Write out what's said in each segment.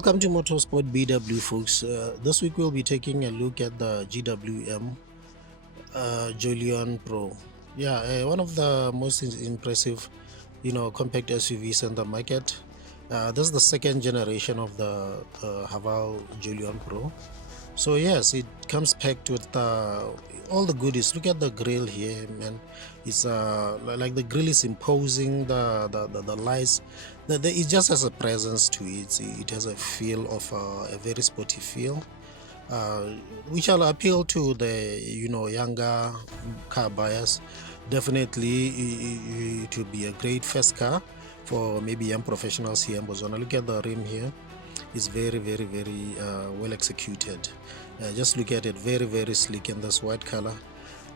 Welcome to Motorsport BW, folks. This week we'll be taking a look at the GWM Jolion Pro. Yeah, one of the most impressive, compact SUVs in the market. This is the second generation of the Haval Jolion Pro. So yes, it comes packed with all the goodies. Look at the grille here, man. It's like the grille is imposing the lights. It just has a presence to it. It has a feel of a very sporty feel, uh, which will appeal to the younger car buyers. Definitely, it will be a great first car for maybe young professionals here in Botswana. Look at the rim here. It's very well executed. Just look at it, very sleek in this white color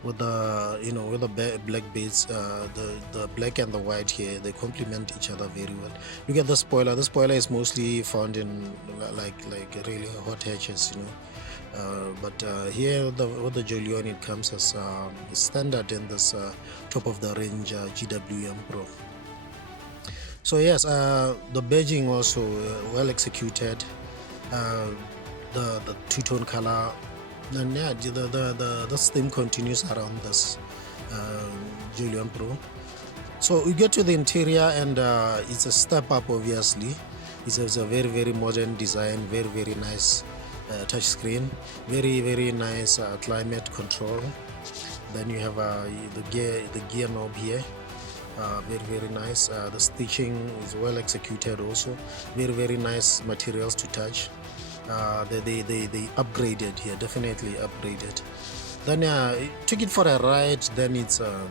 with the with the black bits. The black and the white here, they complement each other very well. Look at the spoiler. The spoiler is mostly found in like really hot hatches, but here with the Jolion, it comes as standard in this top of the range GWM Pro. So yes, the badging also well executed. The two-tone color, and yeah, the theme continues around this Jolion Pro. So we get to the interior, and it's a step up. Obviously, it's a very modern design, very nice touch screen, very nice climate control. Then you have the gear knob here. Very nice. The stitching is well executed also. Very nice materials to touch. They upgraded here, definitely upgraded. Then took it for a ride. Then it's a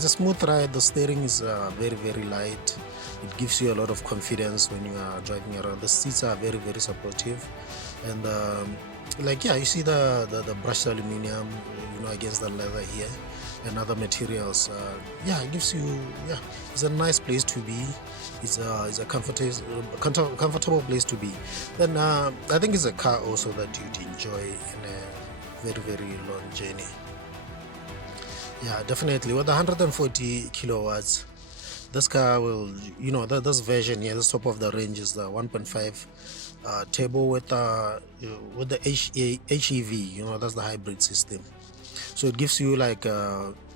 smooth ride. The steering is very light. It gives you a lot of confidence when you are driving around. The seats are very supportive, and you see the brushed aluminum, against the leather here and other materials. It gives you, it's a nice place to be. It's a comfortable place to be. Then I think it's a car also that you'd enjoy in a very long journey. Yeah, definitely with 140 kilowatts, this car will, this version here, this top of the range is the 1.5 turbo with the HEV, that's the hybrid system. So it gives you like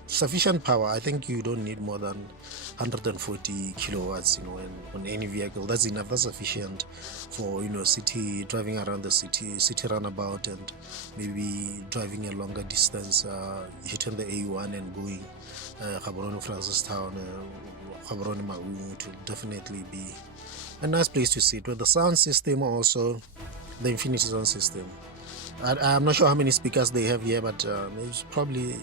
sufficient power. I think you don't need more than 140 kilowatts, on any vehicle. That's enough. That's sufficient for city driving around the city runabout, and maybe driving a longer distance, hitting the A1 and going Gaborone Francistown, Gaborone Maungu, to definitely be a nice place to sit. With the sound system also, the Infinity sound system. I'm not sure how many speakers they have here, but it's probably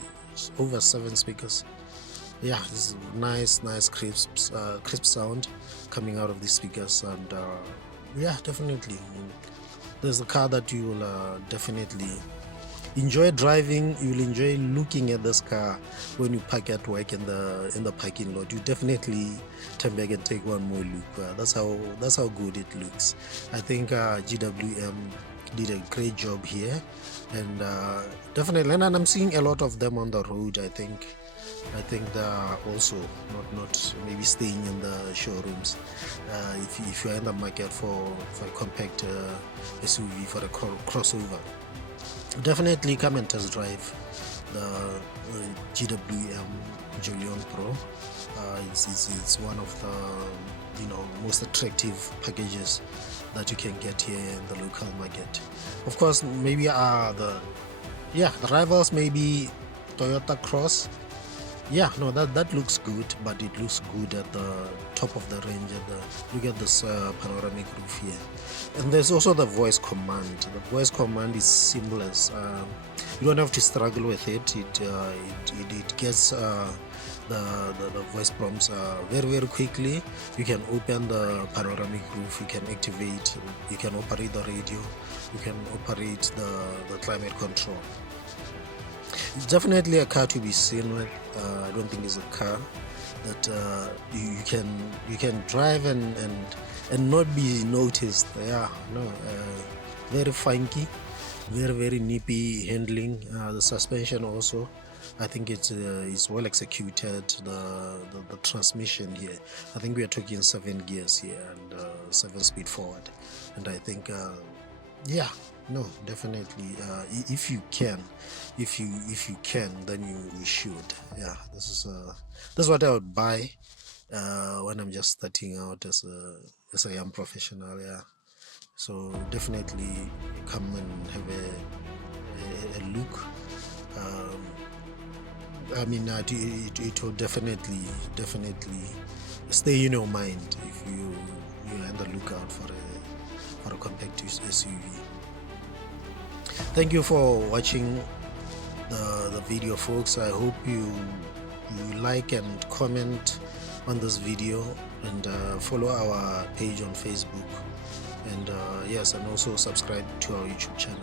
over 7 speakers. Yeah, this is nice crisp sound coming out of these speakers, and definitely there's a car that you will definitely enjoy driving. You'll enjoy looking at this car when you park at work in the parking lot. You definitely turn back and take one more look. That's how good it looks. I think GWM did a great job here, and definitely, and I'm seeing a lot of them on the road. I think they're also not maybe staying in the showrooms. If you're in the market for a compact SUV, for a crossover, definitely come and test drive the GWM Jolion Pro. It's one of the most attractive packages that you can get here in the local market. Of course, maybe the rivals, maybe Toyota Cross. That looks good, but it looks good at the top of the range. Look at this panoramic roof here, and there's also the voice command. The voice command is seamless. You don't have to struggle with it. It gets the voice prompts very quickly. You can open the panoramic roof, you can activate, you can operate the radio, you can operate the climate control. It's definitely a car to be seen with. I don't think it's a car that you can drive and not be noticed. Very funky, very nippy handling. The suspension also I think it's well executed. The transmission here, I think we are talking 7 gears here and 7-speed forward, and I think yeah, no, definitely if you can, then you should. Yeah, this is what I would buy when I'm just starting out as a young professional. Yeah, so definitely come and have a look. I mean, it will definitely stay in your mind if you're on the lookout for a compact SUV. Thank you for watching the video, folks. I hope you like and comment on this video, and follow our page on Facebook, and yes, and also subscribe to our YouTube channel.